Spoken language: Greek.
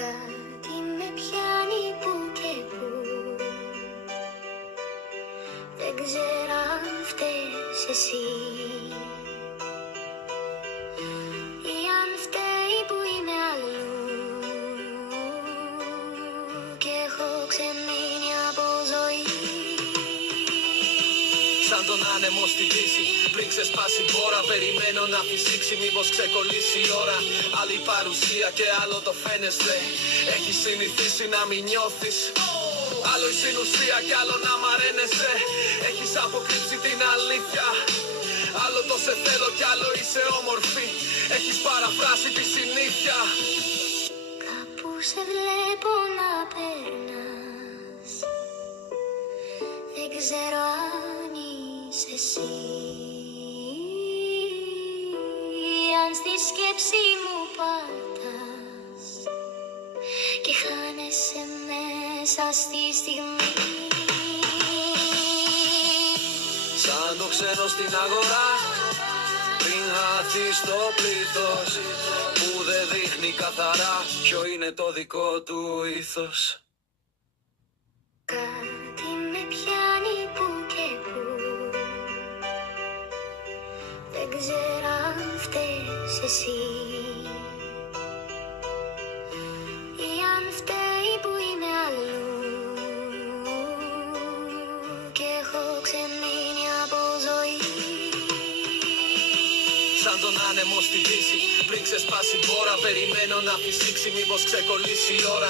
Κάτι με πιάνει που και που. Δεν ξέρω αν φταίς εσύ ή αν φταίει που είμαι αλλού και έχω ξεμείνει από ζωή. Σαν τον άνεμο στη δύση, πριν ξεσπάσει μπόρα. Περιμένω να φυσήξει, μήπως ξεκολλήσει η ώρα. Άλλη παρουσία και άλλο το φαίνεσαι. Έχεις συνηθίσει να μην νιώθεις. Άλλο η συνουσία κι άλλο να μ' αρένεσαι. Έχεις αποκρύψει την αλήθεια. Άλλο το σε θέλω κι άλλο είσαι όμορφη. Έχεις παραφράσει τη συνήθεια. Κάπου σε βλέπω να περνάς. Δεν ξέρω αν είσαι εσύ αν στη σκέψη μου πατάς και χάνεσαι μέσα στη στιγμή. Σαν το ξένο στην αγορά, πριν χαθείς το πλήθος που δεν δείχνει καθαρά ποιο είναι το δικό του ήθος. Κάτι με πιάνει που και που. Δεν ξέρω αν φταίς εσύ ή αν φταίει που είμαι αλλού και έχω ξεμείνει από ζωή. Σαν τον άνεμο στη δύση, πριν ξεσπάσει μπόρα. Περιμένω να φυσήξει, μήπως ξεκολλήσει η ώρα.